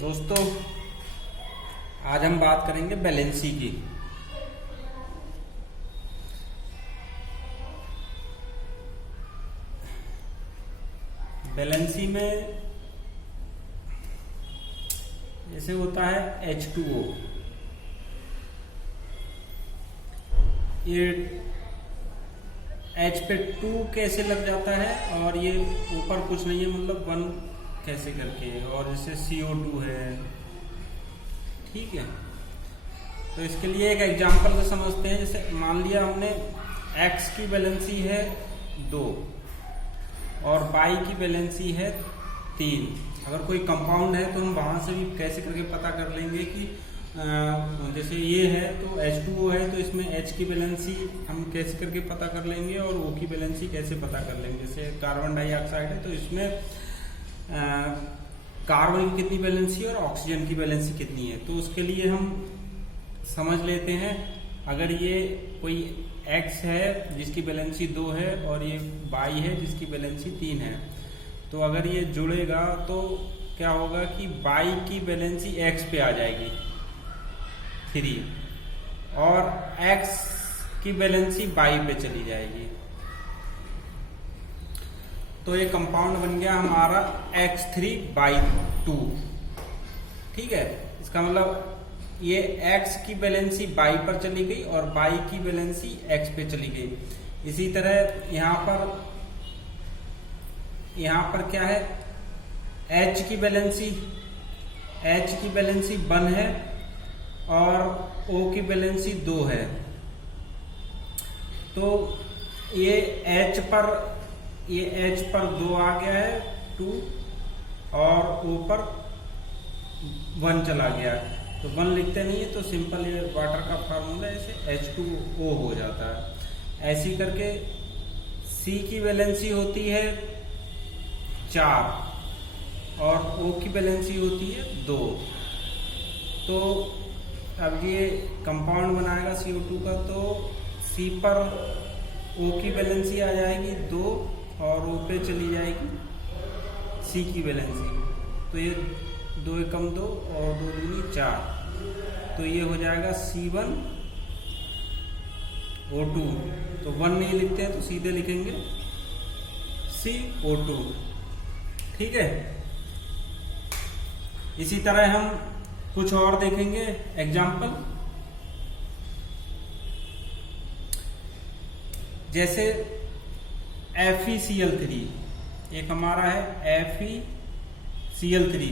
दोस्तों, आज हम बात करेंगे वैलेंसी की। वैलेंसी में जैसे होता है H2O, ये H पे 2 कैसे लग जाता है और ये ऊपर कुछ नहीं है, मतलब 1 कैसे करके, और जैसे CO2 है। ठीक है, तो इसके लिए एक एग्जांपल से समझते हैं। जैसे मान लिया हमने X की वैलेंसी है 2 और Y की वैलेंसी है 3। अगर कोई कंपाउंड है तो हम वहां से भी कैसे करके पता कर लेंगे कि जैसे ये है तो H2O है, तो इसमें H की वैलेंसी हम कैसे करके पता कर लेंगे और O की वैलेंसी कैसे पता कर लेंगे। जैसे कार्बन डाइऑक्साइड है तो इसमें कार्बन की कितनी वैलेंसी है और ऑक्सीजन की वैलेंसी कितनी है, तो उसके लिए हम समझ लेते हैं। अगर ये कोई X है जिसकी वैलेंसी 2 है और ये Y है जिसकी वैलेंसी 3 है, तो अगर ये जुड़ेगा तो क्या होगा कि Y की वैलेंसी X पे आ जाएगी 3 और X की वैलेंसी Y पे चली जाएगी। तो ये कंपाउंड बन गया हमारा X3Y2। ठीक है, इसका मतलब ये X की वैलेंसी Y पर चली गई और Y की वैलेंसी X पे चली गई। इसी तरह यहाँ पर क्या है, H की वैलेंसी 1 है और O की वैलेंसी 2 है। तो ये H पर 2 आ गया है 2 और O पर 1 चला गया है, तो 1 लिखते नहीं है तो सिंपल ये वाटर का फार्मूला ऐसे H2O हो जाता है। ऐसी करके C की वैलेंसी होती है 4 और O की वैलेंसी होती है 2। तो अब ये कंपाउंड बनाएगा CO2 का, तो C पर O की वैलेंसी आ जाएगी 2 और O पे चली जाएगी C की वैलेंसी। तो ये 2 एकम 2 और 2 दूनी 4, तो ये हो जाएगा C1O2। तो 1 नहीं लिखते हैं तो सीधे लिखेंगे CO2। ठीक है, इसी तरह हम कुछ और देखेंगे एग्जाम्पल। जैसे FeCl3, एक हमारा है FeCl3।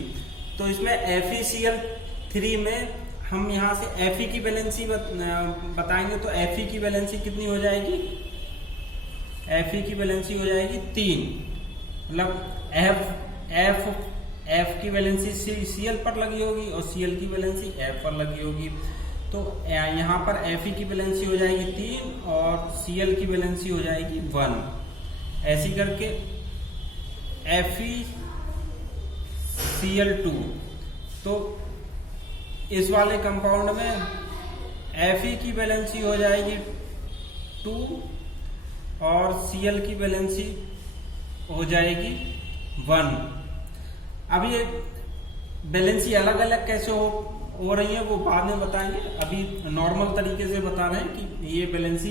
तो इसमें FeCl3 में हम यहाँ से Fe की वैलेंसी बताएंगे, तो Fe की वैलेंसी कितनी हो जाएगी? Fe की वैलेंसी हो जाएगी 3। मतलब F की वैलेंसी Cl पर लगी होगी और Cl की वैलेंसी F पर लगी होगी। तो यहाँ पर Fe की वैलेंसी हो जाएगी 3 और Cl की वैलेंसी हो जाएगी 1। ऐसी करके FeCl2। तो इस वाले कंपाउंड में Fe की वैलेंसी हो जाएगी 2 और Cl की वैलेंसी हो जाएगी 1। अब ये वैलेंसी अलग अलग कैसे हो रही है वो बाद में बताएंगे। अभी नॉर्मल तरीके से बता रहे हैं कि ये वैलेंसी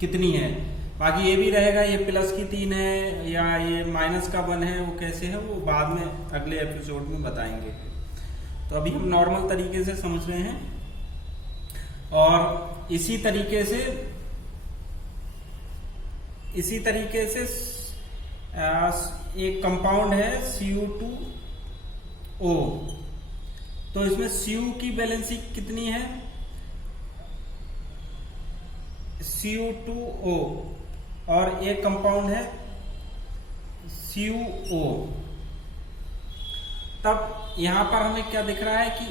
कितनी है। बाकी ये भी रहेगा, ये प्लस की 3 है या ये माइनस का 1 है, वो कैसे है वो बाद में अगले एपिसोड में बताएंगे। तो अभी हम नॉर्मल तरीके से समझ रहे हैं। और इसी तरीके से एक कंपाउंड है Cu2O। तो इसमें Cu की वैलेंसी कितनी है? Cu2O और एक कंपाउंड है CuO। तब यहां पर हमें क्या दिख रहा है कि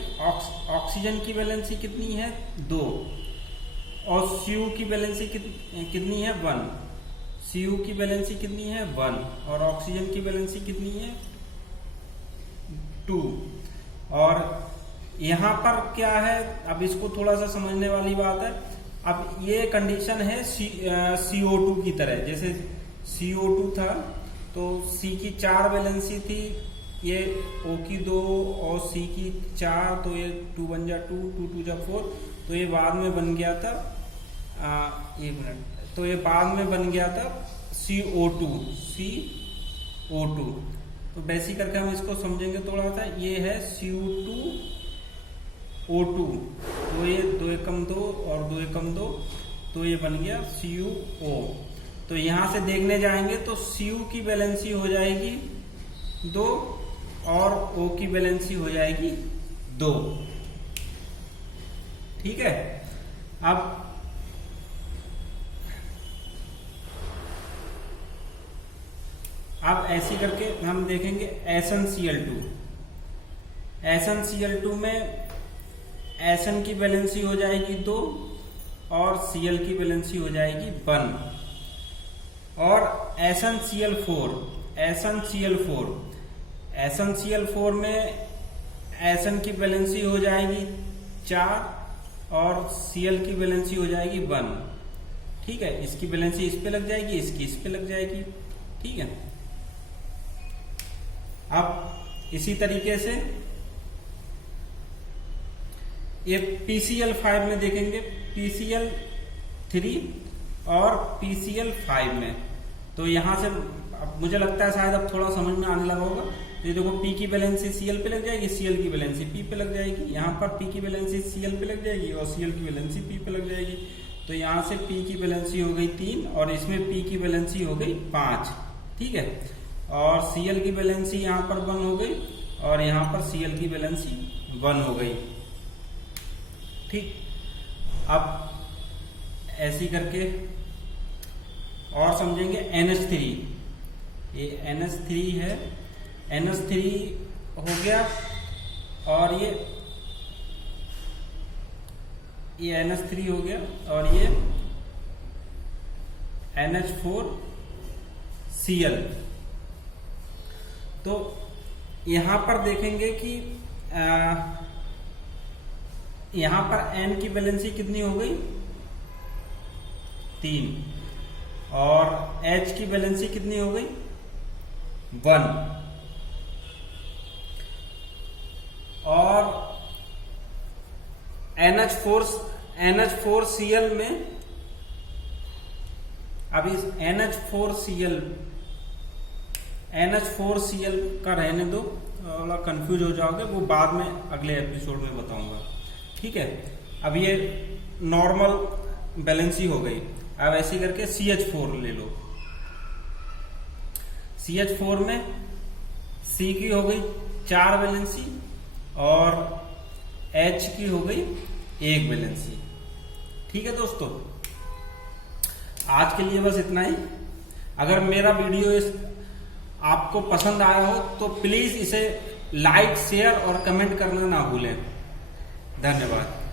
ऑक्सीजन की वैलेंसी कितनी है? 2 और Cu की वैलेंसी कितनी है? 1। Cu की वैलेंसी कितनी है? 1 और ऑक्सीजन की वैलेंसी कितनी है? 2। और यहाँ पर क्या है, अब इसको थोड़ा सा समझने वाली बात है। अब ये कंडीशन है CO2 की तरह। जैसे CO2 था तो C की 4 वैलेंसी थी, ये O की 2 और C की 4, तो ये 2 1 जा 2, 2 2 जा 4, तो ये बाद में बन गया था 1 मिनट, तो ये बाद में बन गया था CO2। तो वैसे ही करके हम इसको समझेंगे थोड़ा सा। ये है CO2O2, तो ये 2 एकम 2 और 2 एकम 2, तो ये बन गया CuO। तो यहां से देखने जाएंगे तो Cu की वैलेंसी हो जाएगी 2 और O की वैलेंसी हो जाएगी 2। ठीक है। अब ऐसे करके हम देखेंगे SnCl2। SnCl2 में Sn की वैलेंसी हो जाएगी 2 और Cl की वैलेंसी हो जाएगी 1। और SnCl4 में Sn की वैलेंसी हो जाएगी 4 और Cl की वैलेंसी हो जाएगी 1। ठीक है, इसकी वैलेंसी इस पे लग जाएगी, इसकी इस पे लग जाएगी। ठीक है। अब इसी तरीके से ये PCl5 में देखेंगे, PCl3 और PCl5 में। तो यहां से अब मुझे लगता है शायद अब थोड़ा समझ में आने लगा होगा। तो ये देखो, P की वैलेंसी Cl पे लग जाएगी, Cl की वैलेंसी P पे लग जाएगी। यहाँ पर P की वैलेंसी Cl पे लग जाएगी और Cl की वैलेंसी P पे लग जाएगी। तो यहाँ से P की वैलेंसी हो गई 3 और इसमें P की वैलेंसी हो गई 5। ठीक है। और Cl की वैलेंसी यहाँ पर 1 हो गई और यहाँ पर Cl की वैलेंसी 1 हो गई। ठीक। अब ऐसी करके और समझेंगे NH3। ये NH3 है, NH3 हो गया और ये NH3 हो गया और ये NH4Cl। तो यहां पर देखेंगे कि यहां पर N की वैलेंसी कितनी हो गई 3 और H की वैलेंसी कितनी हो गई 1। और NH4Cl में अब इस NH4Cl का रहने दो, थोड़ा कंफ्यूज हो जाओगे, वो बाद में अगले एपिसोड में बताऊंगा। ठीक है। अब ये नॉर्मल बैलेंसी हो गई। अब ऐसी करके CH4 ले लो। CH4 में C की हो गई 4 वैलेंसी और H की हो गई 1 वैलेंसी। ठीक है दोस्तों, आज के लिए बस इतना ही। अगर मेरा वीडियो आपको पसंद आया हो तो प्लीज इसे लाइक, शेयर और कमेंट करना ना भूलें। धन्यवाद।